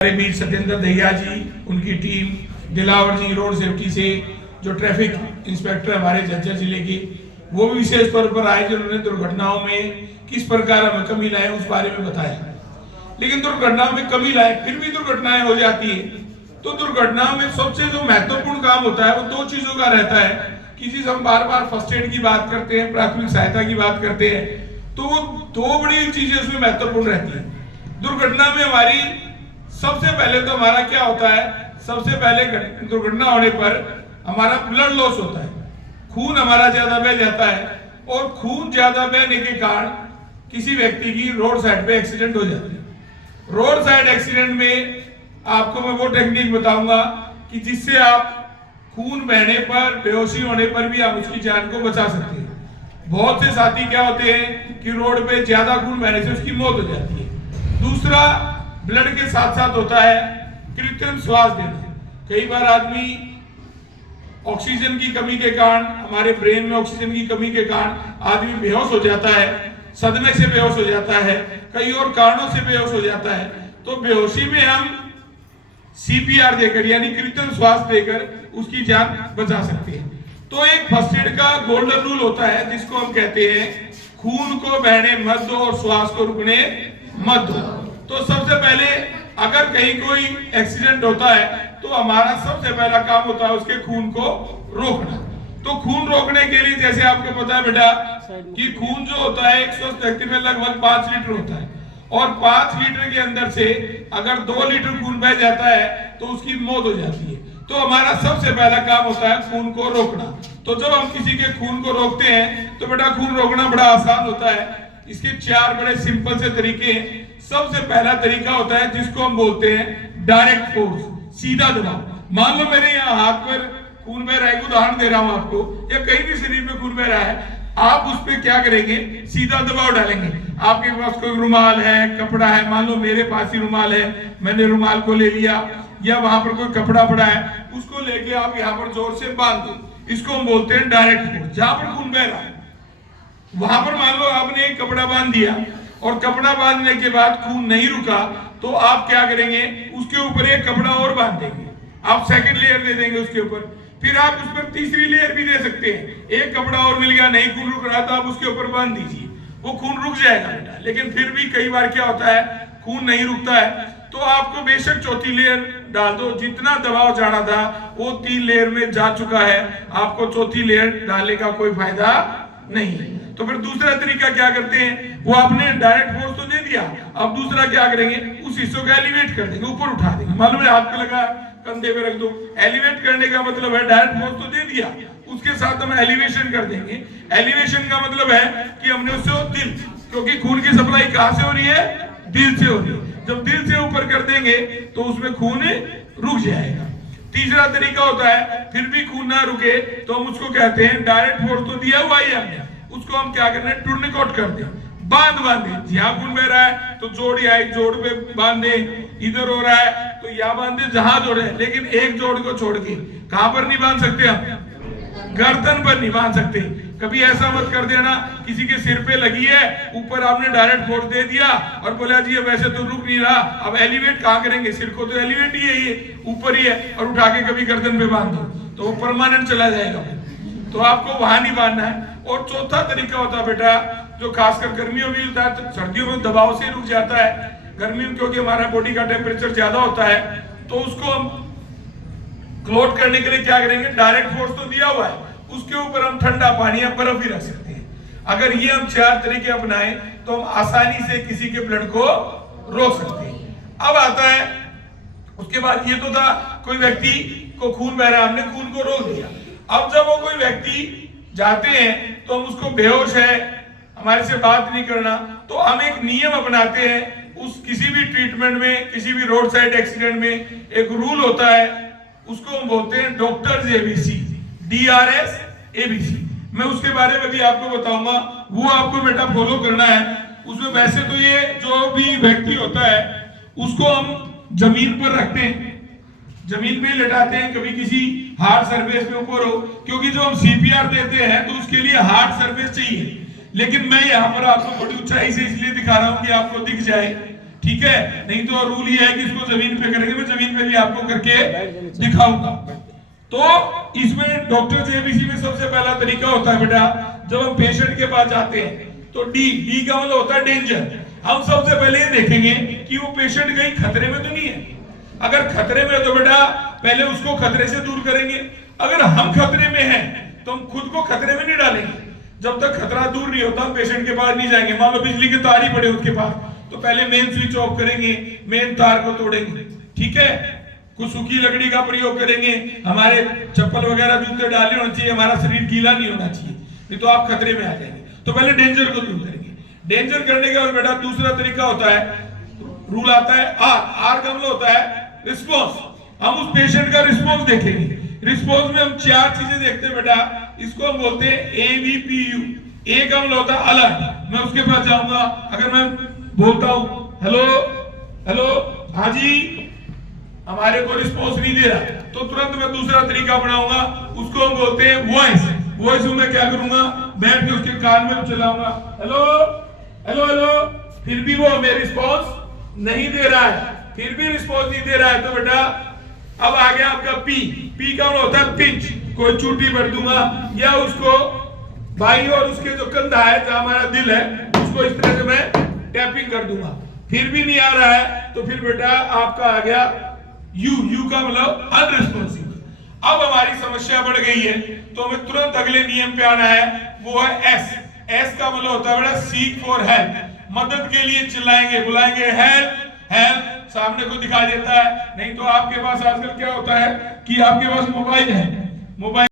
वीर सत्येंद्र दहिया जी, उनकी टीम, दिलावर जी road safety से, जो ट्रैफिक इंस्पेक्टर हमारे झज्जर जिले के, वो भी विशेष तौर पर आए जिन्होंने दुर्घटनाओं में किस प्रकार हमें कमी लाए उस बारे में बताया। लेकिन दुर्घटनाओं में कमी लाए फिर भी दुर्घटनाएं हो जाती है। तो दुर्घटनाओं में सबसे जो महत्वपूर्ण काम होता है वो दो चीजों का रहता है। किसी से हम बार बार फर्स्ट एड की बात करते हैं, प्राथमिक सहायता की बात करते हैं, तो वो दो बड़ी चीजें उसमें महत्वपूर्ण रहती है। दुर्घटना में हमारी सबसे पहले तो हमारा क्या होता है, सबसे पहले दुर्घटना होने पर हमारा ब्लड लॉस होता है, खून हमारा ज्यादा बह जाता है, और खून ज्यादा बहने के कारण किसी व्यक्ति की रोड साइड पे एक्सीडेंट हो जाती है। रोड साइड एक्सीडेंट में आपको मैं वो टेक्निक बताऊंगा कि जिससे आप खून बहने पर, बेहोशी होने पर भी आप उसकी जान को बचा सकते हैं। बहुत से साथी क्या होते हैं कि रोड पे ज्यादा खून बहने से उसकी मौत हो जाती है। दूसरा, ब्लड के साथ साथ होता है कृत्रिम श्वास देना। कई बार आदमी ऑक्सीजन की कमी के कारण, हमारे ब्रेन में ऑक्सीजन की कमी के कारण आदमी बेहोश हो जाता है, सदमे से बेहोश हो जाता है, कई और कारणों से बेहोश हो जाता है। तो बेहोशी में हम सीपीआर देकर यानी कृत्रिम श्वास देकर उसकी जान बचा सकते हैं। तो एक फर्स्ट एड का गोल्डन रूल होता है जिसको हम कहते हैं खून को बहने मत दो और श्वास को रुकने मत दो। तो सबसे पहले अगर कहीं कोई एक्सीडेंट होता है तो हमारा सबसे पहला काम होता है उसके खून को रोकना। तो खून रोकने के लिए जैसे आपको पता है बेटा कि खून जो होता है एक स्वस्थ व्यक्ति में लगभग 5 लीटर होता है, और 5 लीटर के अंदर से अगर 2 लीटर खून बह जाता है तो उसकी मौत हो जाती है। तो हमारा सबसे पहला काम होता है खून को रोकना। तो जब हम किसी के खून को रोकते हैं तो बेटा खून रोकना बड़ा आसान होता है। इसके 4 बड़े सिंपल से तरीके हैं। सबसे पहला तरीका होता है जिसको हम बोलते हैं डायरेक्ट फोर्स, सीधा दबाव। मान लो मेरे यहाँ हाथ पर खून बह रहा है, उदाहरण दे रहा हूं आपको, या कहीं भी शरीर में खून बह रहा है, आप उस पर क्या करेंगे, सीधा दबाव डालेंगे। आपके पास कोई रुमाल है, कपड़ा है, मान लो मेरे पास ही रुमाल है, मैंने रुमाल को ले लिया, या वहां पर कोई कपड़ा पड़ा है उसको लेके आप यहाँ पर जोर से बांध दो। इसको हम बोलते हैं डायरेक्ट फोर्स। जहां पर खून बह रहा है वहां पर मान लो आपने एक कपड़ा बांध दिया और कपड़ा बांधने के बाद खून नहीं रुका, तो आप क्या करेंगे, उसके ऊपर एक कपड़ा और बांध देंगे, आप सेकंड लेयर दे देंगे उसके ऊपर। फिर आप उस पर तीसरी लेयर भी दे सकते हैं। एक कपड़ा और मिल गया, नहीं खून रुक रहा तो आप उसके ऊपर बांध दीजिए, वो खून रुक जाएगा बेटा। लेकिन फिर भी कई बार क्या होता है खून नहीं रुकता है, तो आपको बेशक चौथी लेयर डाल दो। जितना दबाव जाना था वो 3 लेयर में जा चुका है, आपको चौथी लेयर डालने का कोई फायदा नहीं। तो फिर दूसरा तरीका क्या करते हैं, वो आपने डायरेक्ट फोर्स तो दे दिया, अब दूसरा क्या करेंगे, उस हिस्सों को एलिवेट कर देंगे, ऊपर उठा देंगे। मालूम है हाथ पे लगा, कंधे पे रख दो। एलिवेट करने का मतलब है डायरेक्ट फोर्स तो दे दिया, उसके साथ हम एलिवेशन कर देंगे। एलिवेशन का मतलब है कि हमने उससे दिल, क्योंकि खून की सप्लाई कहां से हो रही है, दिल से हो रही है, जब दिल से ऊपर कर देंगे तो उसमें खून रुक जाएगा। तीसरा तरीका होता है फिर भी खून ना रुके तो हम उसको कहते हैं डायरेक्ट फोर्स तो दिया हुआ ही हमने, उसको हम क्या करना है, टूर्निकोट कर दें, बांधे। जहां खून बह रहा है तो जोड़ या एक जोड़ पे बांधे, इधर हो रहा है तो यहाँ बांधे, जहां जोड़े, लेकिन एक जोड़ को छोड़ के कहां पर नहीं बांध सकते, हम गर्दन पर नहीं बांध सकते। कभी ऐसा मत कर देना किसी के सिर पे लगी है, ऊपर आपने डायरेक्ट फोर्स दे दिया और बोला जी वैसे तो रुक नहीं रहा, अब एलिवेट कहां करेंगे, सिर को तो एलिवेट ही है, ये ऊपर ही है, और उठा के कभी गर्दन पे बांध दो तो वो परमानेंट चला जाएगा। तो आपको वहां नहीं बांधना है। और चौथा तरीका होता है बेटा, जो खासकर गर्मियों में होता है, तो सर्दियों में दबाव से रुक जाता है, गर्मियों में क्योंकि हमारा बॉडी का टेम्परेचर ज्यादा होता है, तो उसको हम क्लोट करने के लिए क्या करेंगे, डायरेक्ट फोर्स तो दिया हुआ है, उसके ऊपर हम ठंडा पानी या बर्फ भी रख सकते हैं। अगर ये हम 4 तरीके अपनाएं तो हम आसानी से किसी के ब्लड को रोक सकते हैं। अब आता है उसके बाद, ये तो था कोई व्यक्ति को खून बह रहा है, हमने खून को रोक दिया। अब जब वो कोई व्यक्ति जाते हैं तो हम उसको बेहोश है, हमारे से बात नहीं करना, तो हम एक नियम अपनाते हैं। उस किसी भी ट्रीटमेंट में, किसी भी रोड साइड एक्सीडेंट में एक रूल होता है, उसको हम बोलते हैं डॉक्टर्स एबीसी, DRS ABC। मैं उसके बारे में भी आपको बताऊंगा, वो आपको बेटा फॉलो करना है। उसमें वैसे तो ये जो भी व्यक्ति होता है उसको हम जमीन पर रखते हैं, जमीन पे लेटाते हैं, कभी किसी हार्ड सरफेस पे ऊपर हो, क्योंकि जो हम CPR देते हैं तो उसके लिए हार्ड सरफेस चाहिए। लेकिन मैं यहाँ पर आपको बड़ी ऊंचाई से इसलिए दिखा रहा हूँ कि आपको दिख जाए ठीक है, नहीं तो रूल ये है कि इसको जमीन पे करेंगे, मैं जमीन पे भी आपको करके दिखाऊंगा। तो इसमें डॉक्टर जेबीसी में सबसे पहला तरीका होता है बेटा, जब हम पेशेंट के पास जाते हैं तो डी का मतलब होता है डेंजर। हम सबसे पहले ये देखेंगे कि वो पेशेंट कहीं खतरे में तो नहीं है। अगर खतरे में है तो बेटा पहले उसको खतरे से दूर करेंगे। अगर हम खतरे में हैं तो हम खुद को खतरे में नहीं डालेंगे। जब तक खतरा दूर नहीं होता हम पेशेंट के पास नहीं जाएंगे। मान लो बिजली के तार ही पड़े उसके पास, तो पहले मेन स्विच ऑफ करेंगे, मेन तार को तोड़ेंगे, ठीक है, कुछ सूखी लकड़ी का प्रयोग करेंगे। हमारे चप्पल वगैरह जूते डाले होने चाहिए, हमारा शरीर गीला नहीं होना चाहिए, नहीं तो आप खतरे में आ जाएंगे। तो पहले डेंजर को दूर करेंगे। डेंजर करने के बाद बेटा दूसरा तरीका होता है, रूल आता है आर का मतलब होता है रिस्पॉन्स। हम उस पेशेंट का रिस्पॉन्स देखेंगे। रिस्पॉन्स में हम 4 चीजें देखते हैं बेटा, इसको हम बोलते हैं AVPU। ए का मतलब होता है अलर्ट। मैं उसके पास जाऊंगा, अगर मैं बोलता हूं हेलो हेलो हाँ जी, हमारे को रिस्पॉन्स नहीं दे रहा, तो तुरंत मैं दूसरा तरीका अपनाऊंगा, उसको हम बोलते हैं वॉइस। वॉइस में मैं क्या करूंगा, बैठ के उसके कान में चलाऊंगा हेलो हेलो हेलो, फिर भी वो हमें रिस्पॉन्स नहीं दे रहा है, फिर भी रिस्पॉन्स नहीं दे रहा है, तो बेटा अब आ गया आपका पी का मतलब होता है पिंच। कोई चूटी भर दूंगा या उसको बाई और उसके जो कंधा है जहां हमारा दिल है उसको इस तरह से मैं टैपिंग कर दूंगा, फिर भी नहीं आ रहा है, तो फिर बेटा आपका आ गया यू का मतलब अनरिस्पॉन्सिव। अब हमारी समस्या बढ़ गई है तो हमें तुरंत अगले नियम पे आना है, वो है एस का मतलब होता है बेटा सीक फॉर हेल्प। मदद के लिए चिल्लाएंगे, बुलाएंगे हेल्प हेल्प, सामने को दिखाई देता है। नहीं तो आपके पास आजकल क्या होता है कि आपके पास मोबाइल है, मोबाइल